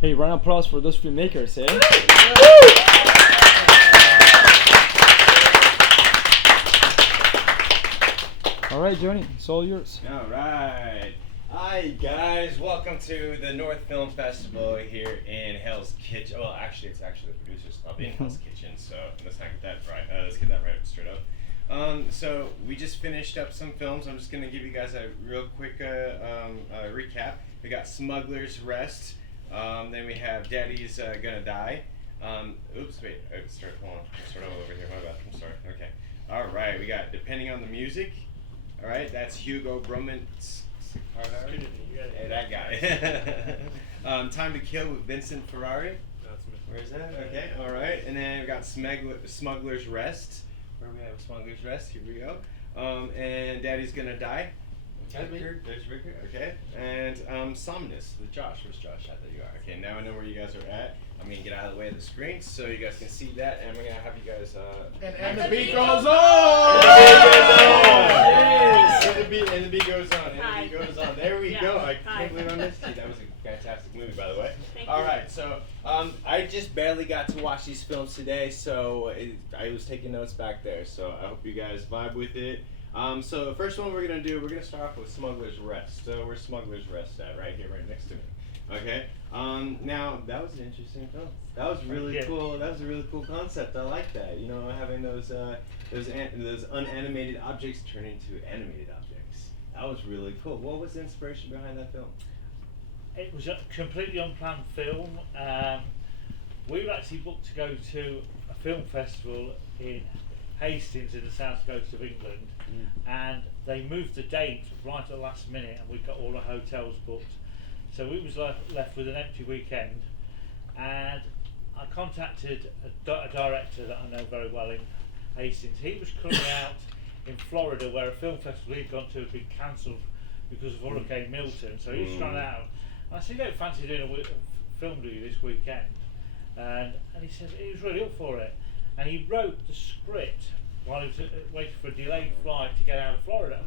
Hey, round of applause for those filmmakers, eh? All right, Johnny, it's all yours. All right. Hi, guys. Welcome to the North Film Festival here in Hell's Kitchen. Well, actually, it's actually the Producers Club in Hell's Kitchen, so let's not get that right. Let's get that right straight up. So we just finished up some films. I'm just going to give you guys a real quick recap. We got Smuggler's Rest. Then we have Daddy's Gonna Die. Oops, wait. Hold on. Let's start all over here. My bad. I'm sorry. Okay. All right. We got Depending on the Music. All right. That's Hugo Brummans. Hey, that guy. Time to Kill with Vincent Ferrari. Where is that? Okay. All right. And then we got Smuggler's Rest. Where we have Smuggler's Rest. Here we go. And Daddy's Gonna Die. Ricker. Okay. And Somnus with Josh. Where's Josh at? There you are. Okay. Now I know where you guys are at. I'm gonna get out of the way of the screen so you guys can see that, and we're gonna have you guys. And the beat goes on. And the beat goes on. And the beat goes on. And the beat goes on. There we go. I can't believe I missed you. That was a fantastic movie, by the way. All right. So I just barely got to watch these films today, so I was taking notes back there. So I hope you guys vibe with it. So the first one we're gonna start off with Smuggler's Rest. So where's Smuggler's Rest at? Right here, right next to me. Okay. Now that was an interesting film. That was really cool. That was a really cool concept. I like that. You know, having those unanimated objects turn into animated objects. That was really cool. What was the inspiration behind that film? It was a completely unplanned film. We were actually booked to go to a film festival in Hastings in the south coast of England, and they moved the date right at the last minute, and we got all the hotels booked. So we was left with an empty weekend, and I contacted a director that I know very well in Hastings. He was coming out in Florida, where a film festival he'd gone to had been cancelled because of Hurricane Milton. So he was trying out. And I said, "You don't fancy doing a film, do you, this weekend?" And he said he was really up for it. And he wrote the script while he was waiting for a delayed flight to get out of Florida.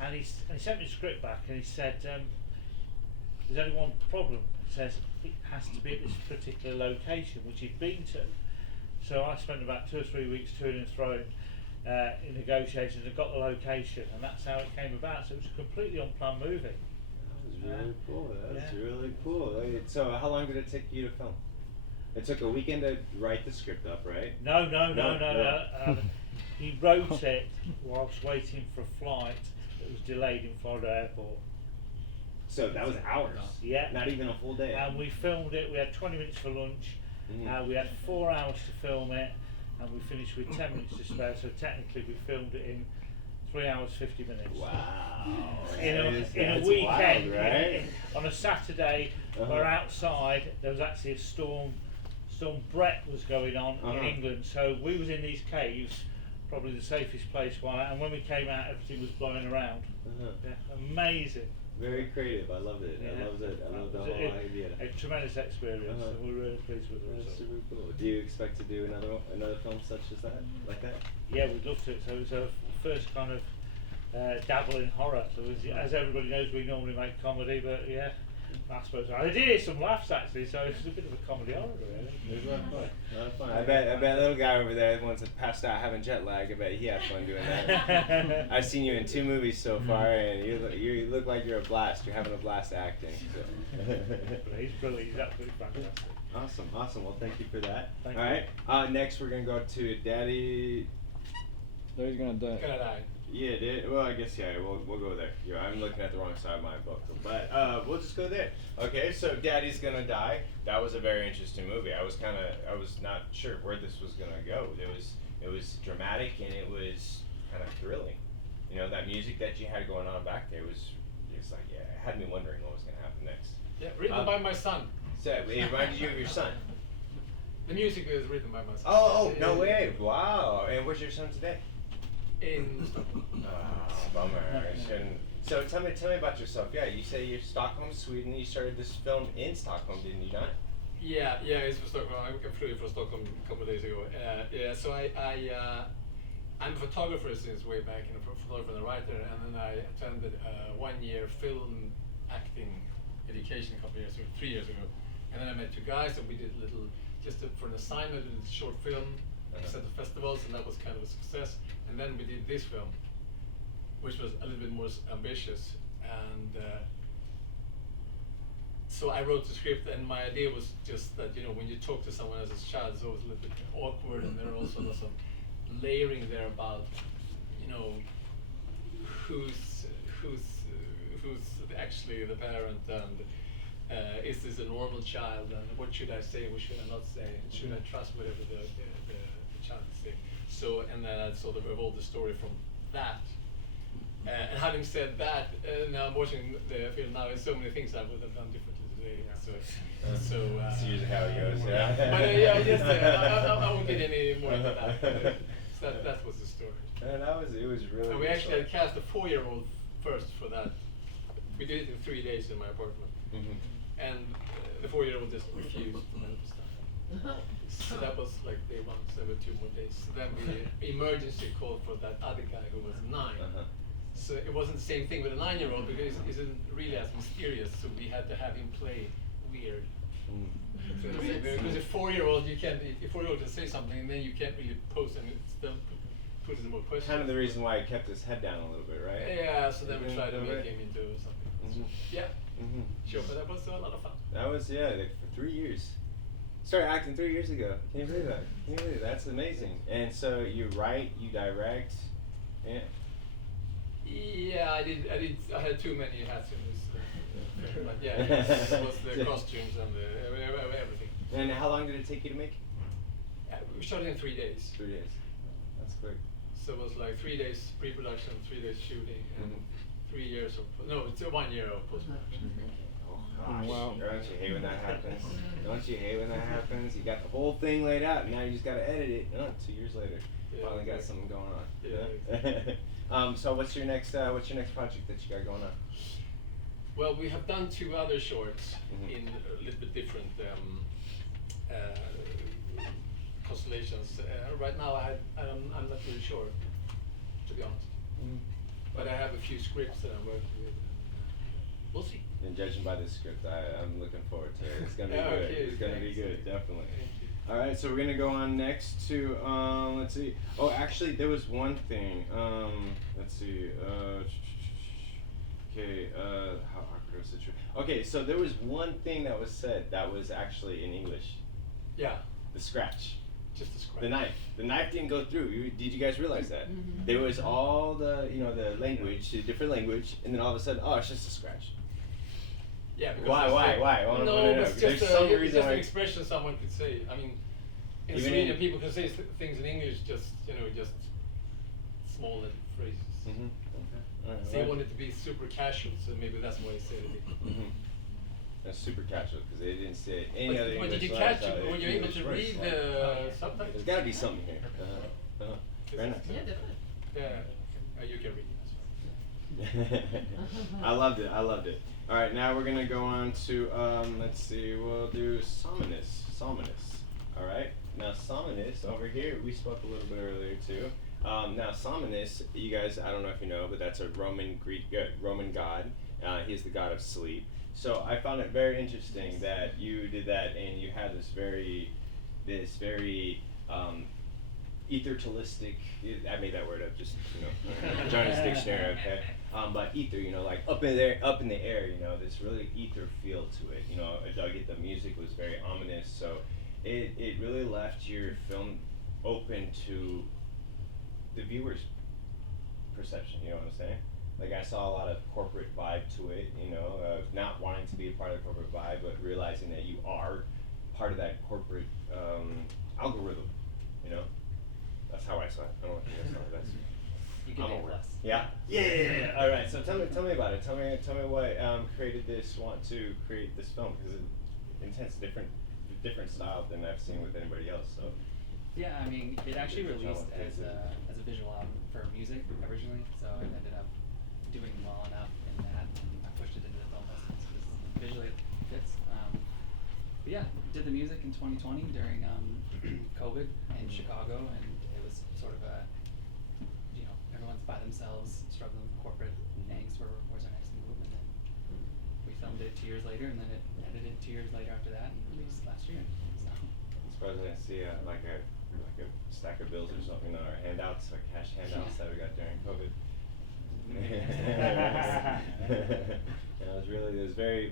And he sent me the script back, and he said, "There's only one problem." It says it has to be at this particular location, which he'd been to. So I spent about 2 or 3 weeks toing and throwing in negotiations and got the location, and that's how it came about. So it was a completely unplanned movie. That was really cool. That was really cool. So how long did it take you to film? It took a weekend to write the script up, right? No. He wrote it whilst waiting for a flight that was delayed in Florida Airport. So that was hours. Yeah. Not even a full day. And we filmed it. We had 20 minutes for lunch. We had 4 hours to film it, and we finished with 10 minutes to spare. So technically, we filmed it in 3 hours 50 minutes. Wow. In a weekend, wild, right? On a Saturday, we're outside. There was actually a storm. Storm Brett was going on in England, so we was in these caves, probably the safest place. And when we came out, everything was blowing around. Yeah, amazing. Very creative. I loved it. Yeah. I loved the whole idea. A tremendous experience, and we're really pleased with it. That's super cool. Do you expect to do another film such as that, like that? Yeah, we'd love to. So it's our first kind of dabble in horror. So as everybody knows, we normally make comedy, but yeah. I suppose I did hear some laughs actually, so it's a bit of a comedy horror, really. It was a lot of fun. I bet little guy over there once passed out having jet lag. I bet he had fun doing that. I've seen you in 2 movies so far, and you look like you're a blast. You're having a blast acting. So. He's brilliant. He's absolutely fantastic. Awesome. Well, thank you for that. Thank All right. Next, we're gonna go to Daddy. Daddy's Gonna Die. Gonna die. Yeah, well, I guess, we'll go there. Yeah, I'm looking at the wrong side of my book, but we'll just go there. Okay, so Daddy's Gonna Die. That was a very interesting movie. I was not sure where this was gonna go. It was dramatic and it was kind of thrilling. You know, that music that you had going on back there was like, yeah, it had me wondering what was gonna happen next. Yeah, written by my son. So it reminded you of your son. The music is written by my son. Oh, no way! Wow. And where's your son today? In Stockholm. Bummer. So tell me about yourself. Yeah, you say you're Stockholm, Sweden. You started this film in Stockholm, didn't you not? Yeah, it's from Stockholm. I flew from Stockholm a couple of days ago. So I'm a photographer since way back, and a photographer and a writer, and then I attended a 1-year film acting education a couple of years ago, 3 years ago, And then I met two guys, and we did a little, for an assignment, we did a short film, at the festivals, and that was kind of a success. And then we did this film, which was a little bit more ambitious. And so I wrote the script, and my idea was just that, you know, when you talk to someone as a child, it's always a little bit awkward, and there are also lots of layering there about, you know, who's actually the parent, and is this a normal child, and what should I say, what should I not say, and should I trust whatever the child is saying. So, and then I sort of evolved the story from that. And having said that, now I'm watching the film now, there's so many things I would have done differently today. So it's usually how it goes. Yeah. But yeah, just I won't get any more into that. That was the story. And it was really. And we actually had cast a 4-year-old first for that. We did it in 3 days in my apartment, and the 4-year-old just refused to start. So that was like day one, so there were 2 more days. So then we emergency called for that other guy who was 9. So it wasn't the same thing with a 9-year-old because he isn't really as mysterious. So we had to have him play weird. Because a 4-year-old, you can't. A 4-year-old can say something, and then you can't really pose and still put in more questions. Kind of the reason why he kept his head down a little bit, right? Yeah. So then we tried to make him into something. Yeah. Sure, but that was a lot of fun. That was like for 3 years. Started acting 3 years ago. Can you believe that? Can you believe that? That's amazing. And so you write, you direct, yeah. Yeah, I did. I had too many hats in this. But yeah, it was the costumes and everything. And how long did it take you to make? We shot it in 3 days. 3 days. That's quick. So it was like 3 days pre-production, 3 days shooting, and 3 years of it's 1 year of post-production. Oh gosh! Wow. Don't you hate when that happens? Don't you hate when that happens? You got the whole thing laid out, and now you just got to edit it. 2 years later, finally got something going on. Yeah. Exactly. So what's your next project that you got going on? Well, we have done 2 other shorts in a little bit different constellations. Right now, I'm not really sure, to be honest. But I have a few scripts that I'm working with. We'll see. And judging by this script, I'm looking forward to it. It's gonna be good. Okay, It's gonna be thanks. good, definitely. All right, so we're gonna go on next to let's see. Oh, actually, there was one thing. Let's see. Okay. How awkward was it? Okay, so there was one thing that was said that was actually in English. Yeah, The scratch. just a scratch. The knife. The knife didn't go through. Did you guys realize that? There was all the the language, the different language, and then all of a sudden, oh, it's just a scratch. Yeah, because Why? I wanna No, know. it's There's just, some it's reason just why. an expression someone could say. I mean, in Even Sweden, in- people can say things in English, just just small little phrases. So they wanted to be super casual, so maybe that's why he said it. That's super casual because they didn't say any other But English. did you letters catch out it? there. Were you able to read the subtitles? There's got to be something here. Very nice. Yeah, definitely. Yeah, you can read it. I loved it. All right, now we're gonna go on to let's see. We'll do Salmonis. All right. Now Salmonis over here. We spoke a little bit earlier too. Now Salmonis, you guys, I don't know if you know, but that's a Roman god. He's the god of sleep. So I found it very interesting that you did that and you had this very ethertalistic. I made that word up, just Johnny's dictionary, okay. But ether, like up in the air, this really ether feel to it. I dug it. The music was very ominous, so it really left your film open to the viewer's perception. You know what I'm saying? Like I saw a lot of corporate vibe to it. Not wanting to be a part of the corporate vibe, but realizing that you are part of that corporate algorithm. That's how I saw it. I don't know if you guys saw it. That's You can I'm make aware. less. Yeah. All right. So tell me about it. Tell me what created this. Want to create this film because it intends different style than I've seen with anybody else. So. Yeah, I mean, it actually Different released genre. as a visual album for music originally, so it ended up doing well enough in that, and I pushed it into the film festival because visually it fits. But yeah, did the music in 2020 during COVID in Chicago, and it was sort of a, everyone's by themselves, struggling with corporate angst, where's our next move, and then we filmed it 2 years later, and then it edited 2 years later after that and released last year. So. I'm surprised I didn't see like a stack of bills or something, or handouts, like cash handouts that we got during COVID. It was very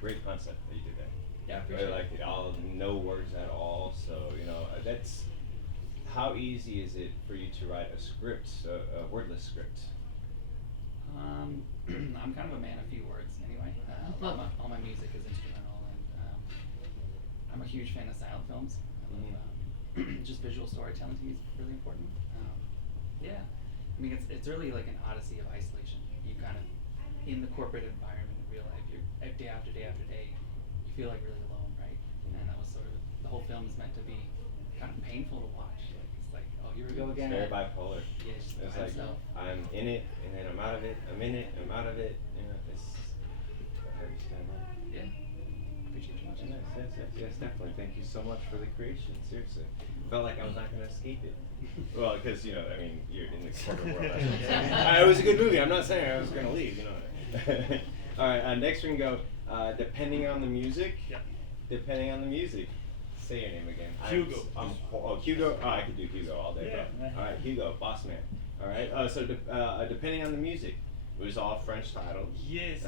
great concept that you did that. Yeah, I appreciate Like it. all no words at all. So that's how easy is it for you to write a script, a wordless script? I'm kind of a man of few words anyway. All my music is instrumental, and I'm a huge fan of silent films. I love just visual storytelling to me is really important. Yeah, I mean it's really like an odyssey of isolation. You kind of in the corporate environment in real life, you're day after day after day, you feel like really alone, right? And that was sort of the whole film is meant to be kind of painful to watch. Like it's like, oh, here we go again. It's very bipolar. Yeah, it's It's by like itself. I'm in it and then I'm out of it. I'm in it. I'm out of it. It's. I understand that. Yeah. Appreciate you watching. Yes, definitely. Thank you so much for the creation. Seriously, felt like I was not gonna escape it. Well, because I mean, you're in the corporate world. That's what I'm saying. It was a good movie. I'm not saying I was gonna leave. All right. Next we can go. Depending on the music. Yeah. Depending on the music. Say your name again. Hugo. Hugo. Oh, I could do Hugo all day, Yeah. bro. All right, Hugo, boss man. All right. So depending on the music, it was all French titled. Yes,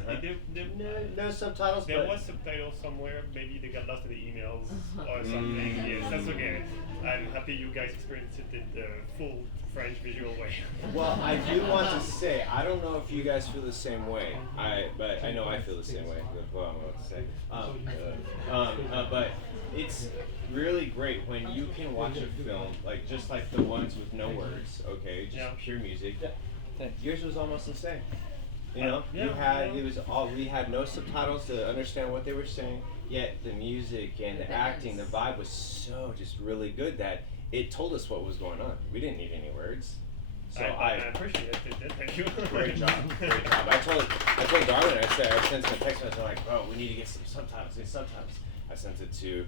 No subtitles. there but was subtitles somewhere. Maybe they got lost in the emails or something. Yes, that's okay. I'm happy you guys experienced it in the full French visual way. Well, I do want to say, I don't know if you guys feel the same way. But I know I feel the same way. That's what I'm about to say. But it's really great when you can watch a film like just like the ones with no words, okay, just pure music. Yours was almost the same. We had no subtitles to understand what they were saying. Yet the music and the acting, the vibe was so just really good that it told us what was going on. We didn't need any words. So I appreciate it. Thank you. Great job. I told Darwin, I sent him a text message. I'm like, bro, we need to get some subtitles. I sent it to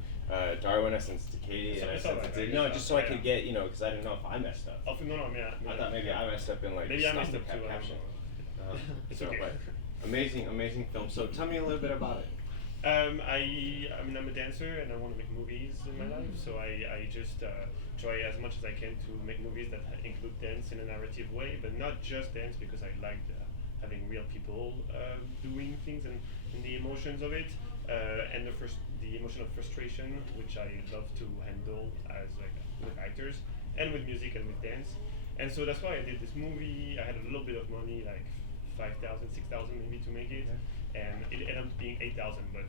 Darwin. I sent it to Katie, and I sent it to just so I could get because I didn't know if I messed up. I thought maybe I messed up in like maybe I messed up too. caption. It's okay. But amazing film. So tell me a little bit about it. I'm a dancer and I want to make movies in my life, so I just try as much as I can to make movies that include dance in a narrative way, but not just dance, because I like having real people doing things and the emotions of it, and the emotion of frustration, which I love to handle as with actors and with music and with dance. And so that's why I did this movie. I had a little bit of money, like 5,000, 6,000 maybe to make it, and it ended up being 8,000. But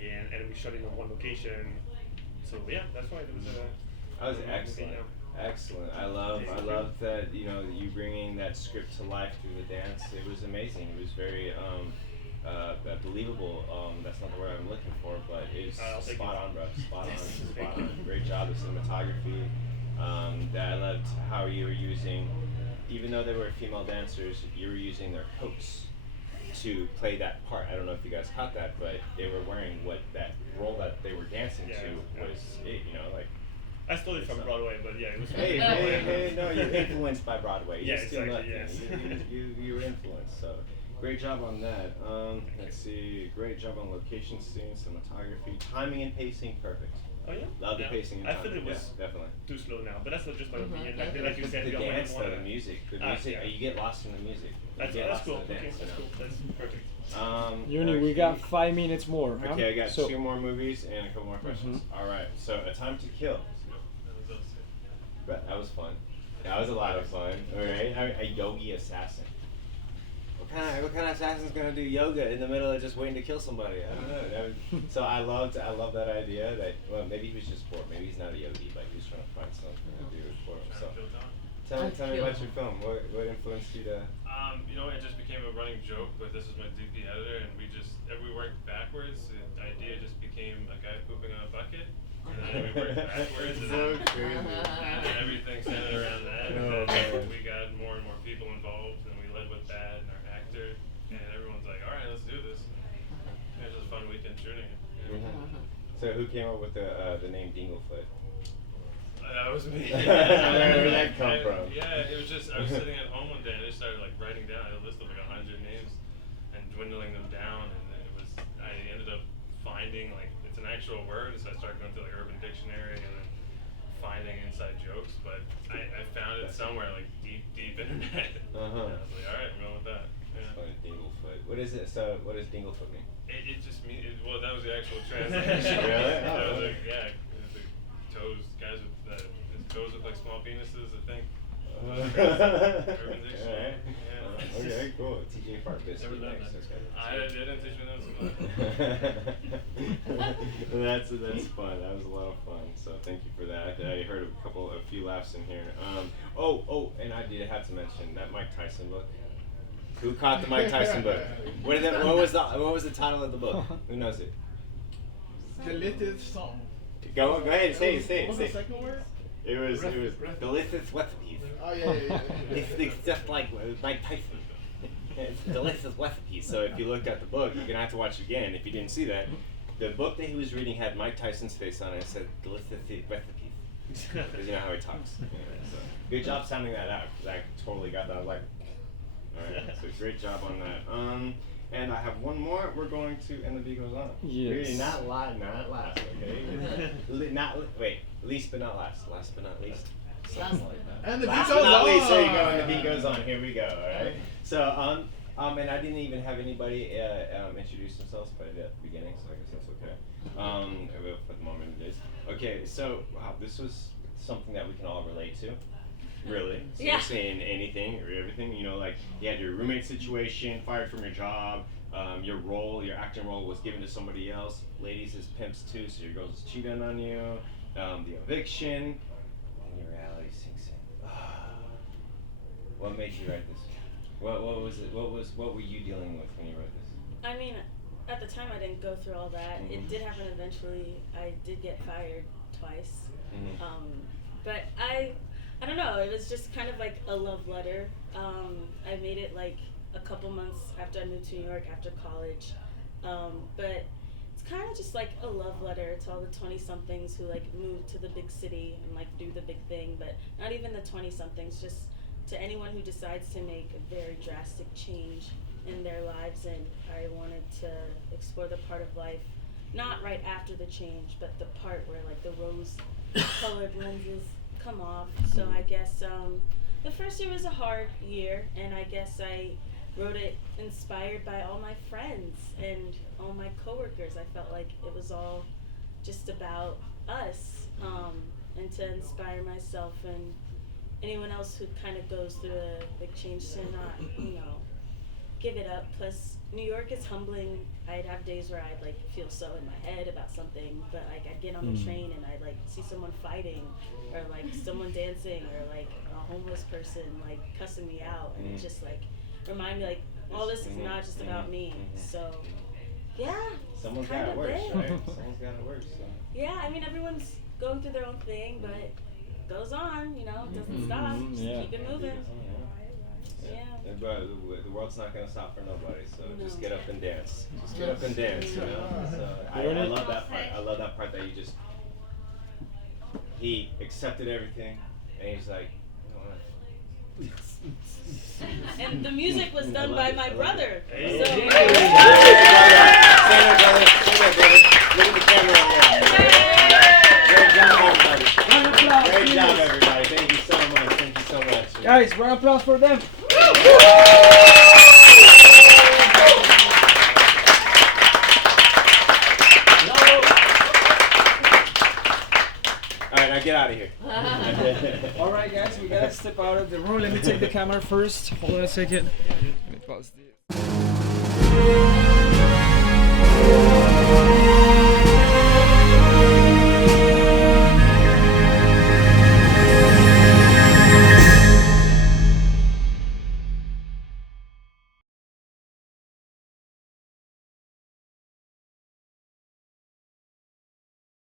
and we shot it on one location. So yeah, that's why it was. That was excellent. Excellent. I love that you bringing that script to life through the dance. It was amazing. It was very believable. That's not the word I'm looking for, but it's spot on, bro. Spot on. Great job. The cinematography. That I loved how you were using, even though they were female dancers, you were using their coats to play that part. I don't know if you guys caught that, but they were wearing what that role that they were dancing to was it. I stole it from Broadway, but yeah, it was. Hey, no, you're influenced by Broadway. Yeah, You're still exactly. nothing. Yes. You were influenced. So, great job on that. Let's see. Great job on location scenes, cinematography, timing and pacing, perfect. Oh yeah. Love the pacing and I timing. feel it was definitely too slow now, but that's not just my opinion. Like you said, the we all dance, wanna- though, the music, yeah. you get lost in the music. That's cool. Okay, that's cool. That's perfect. Uni, we got 5 minutes more. Huh? Okay, I got So- 2 more movies and a couple more questions. All right, so A Time to Kill. That was fun. That was a lot of fun. All right, a yogi assassin. What kind of assassin's gonna do yoga in the middle of just waiting to kill somebody? I don't know. So I love that idea. That maybe he was just bored. Maybe he's not a yogi, but he was trying to find something to do for himself. Tell me about your film. What influenced you to? It just became a running joke, but this was my DP editor, and we worked backwards. The idea just became a guy pooping on a bucket, and then we worked backwards, and then everything centered around that. And then we got more and more people involved, and we led with that, and our actor, and everyone's like, all right, let's do this. And it was just a fun weekend shooting it. So who came up with the name Dinglefoot? That was me. Where did that come from? Yeah, it was just, I was sitting at home one day and I just started writing down a list of 100 names. And dwindling them down, and I ended up finding like it's an actual word, so I started going to like Urban Dictionary and then finding inside jokes, but I found it somewhere like deep internet. And I was like, all right, I'm going with that. Yeah. Dinglefoot. What is it? So what does Dinglefoot mean? It just means well, that was the actual translation. Really? That Oh, was okay. like, yeah, it was like toes, guys with his toes look like small penises, I think. Urban Dictionary. Yeah. Okay, cool. TJ Fark Never done next. that. They didn't teach me that. That's fun. That was a lot of fun. So thank you for that. I heard a few laughs in here. And I did have to mention that Mike Tyson book. Who caught the Mike Tyson book? What was the title of the book? Who knows it? Delicious song. Go ahead, say it. What was the second word? It was delicious recipes. Oh yeah. It's just like Mike Tyson. It's delicious recipes. So if you looked at the book, you're gonna have to watch it again. If you didn't see that, the book that he was reading had Mike Tyson's face on it. It said delicious recipes. Because you know how he talks. Yeah, so good job sounding that out, because I totally got that. I was like, all right. So great job on that. And I have one more. We're going to, and the beat goes on. Yes. Really, not last. Okay. Least but not last. Last but not least. Sounds like that. And the beat Last goes but not on. least, there you go, and the beat goes on. Here we go, alright? So, and I didn't even have anybody introduce themselves by the beginning, so I guess that's okay. For the moment it is. Okay, so, wow, this was something that we can all relate to. Really? So Yeah. you're saying anything or everything, you know, like you had your roommate situation, fired from your job, your acting role was given to somebody else, ladies as pimps too, so your girls cheating on you, the eviction, and your reality sinks in. What made you write this? What was it? What were you dealing with when you wrote this? I mean, at the time I didn't go through all that. It did happen eventually. I did get fired twice. But I don't know, it was just kind of like a love letter. I made it like a couple months after I moved to New York after college. But it's kind of just like a love letter to all the 20-somethings who like move to the big city and like do the big thing, but not even the 20-somethings, just to anyone who decides to make a very drastic change in their lives. And I wanted to explore the part of life, not right after the change, but the part where like the rose-colored lenses come off. So I guess the first year was a hard year, and I guess I wrote it inspired by all my friends and all my coworkers. I felt like it was all just about us, and to inspire myself and anyone else who kind of goes through a big change to not, give it up. Plus, New York is humbling. I'd have days where I'd like feel so in my head about something, but like I'd get on the train and I'd like see someone fighting, or like someone dancing, or like a homeless person like cussing me out, and it just like remind me like all this is not just about me. So yeah, Someone's kind got of it worse, it. right? Someone's got it worse. So. Yeah, I mean everyone's going through their own thing, but it goes on, it doesn't stop. Just Yeah. keep it moving. Yeah. But the world's not gonna stop for nobody, so just No. get up and dance. Just get up and dance, So I love that part. I love that part that he accepted everything, and he's like, you know what? And the music was done by my brother. Hey. So, Stand up, brother. Stand up, brother. Look at the camera over there. Great job, everybody. Thank you so much. Thank you so much. Guys, round of applause for them. All right, now get out of here. All right, guys, we gotta step out of the room. Let me take the camera first. Hold on a second. Let me pause this.